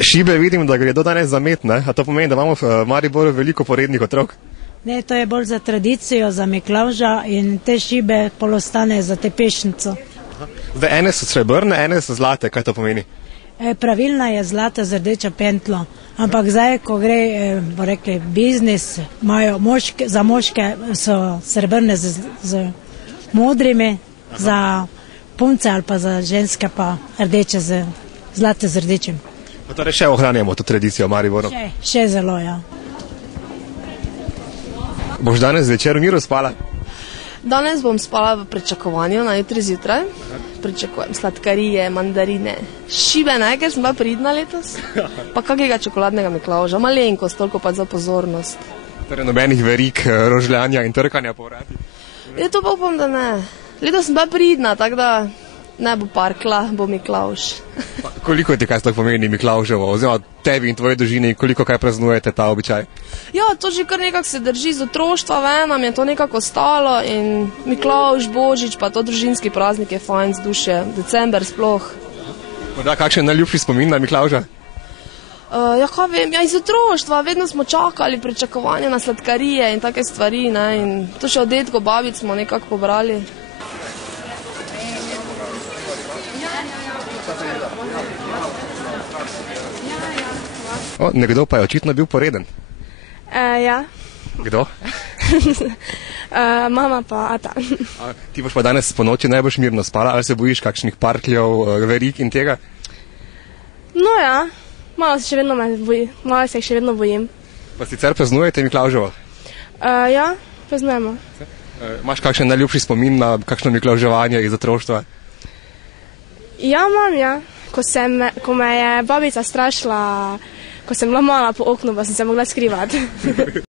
Šibe vidim, da gredo danes zamet, ne? A to pomeni, da imamo v Mariboru veliko porednih otrok? Ne, to je bolj za tradicijo, za Miklavža in te šibe polostane za te pešnico. Zdaj, ene so srebrne, ene so zlate, kaj to pomeni? Pravilna je zlata z rdečo pentlo, ampak zdaj, ko gre, bo rekli, biznis, imajo za moške so srebrne z modrimi, za punce ali pa za ženske pa rdeče zlate z rdečim. Pa torej še ohranjamo to tradicijo v Mariboru? Še zelo, ja. Boš danes zvečer v miru spala? Danes bom spala v pričakovanju na jutri zjutraj. Pričakujem sladkarije, mandarine, šibe, ne, ker sem bila pridna letos. Pa kakega čokoladnega Miklavža, malenkost, toliko pa za pozornost. Torej nobenih verik, rožljanja in trkanja po vrati? Ja, to pa upam, da ne. Letos sem bila pridna, tako da ne bo parkla, bo Miklavž. Koliko ti kaj sploh pomeni Miklavževo, oziroma tebi in tvoji družini, koliko kaj praznujete ta običaj? Ja, to že kar nekako se drži z otroštva, nam je to nekako ostalo in Miklavž, Božič, pa to družinski praznik je fajn z duše, december sploh. Da, kakšen najljubši spomin na Miklavža? Ja, kaj vem, ja, iz otroštva, vedno smo čakali pričakovanje na sladkarije in take stvari, ne, in to še od dedko babic smo nekako pobrali. Nekdo pa je očitno bil poreden. Ja. Kdo? Mama pa ata. Ti boš pa danes po noči najbolj mirno spala, ali se bojiš kakšnih parkljev, verik in tega? No ja, malo se še vedno bojim. Pa sicer praznujete Miklavževo? Ja, praznujemo. Imaš kakšen najljubši spomin na kakšno Miklavževanje iz otroštva? Ja, imam, ja. Ko me je babica strašila, ko sem bila mala po oknu, pa sem se mogla skrivati.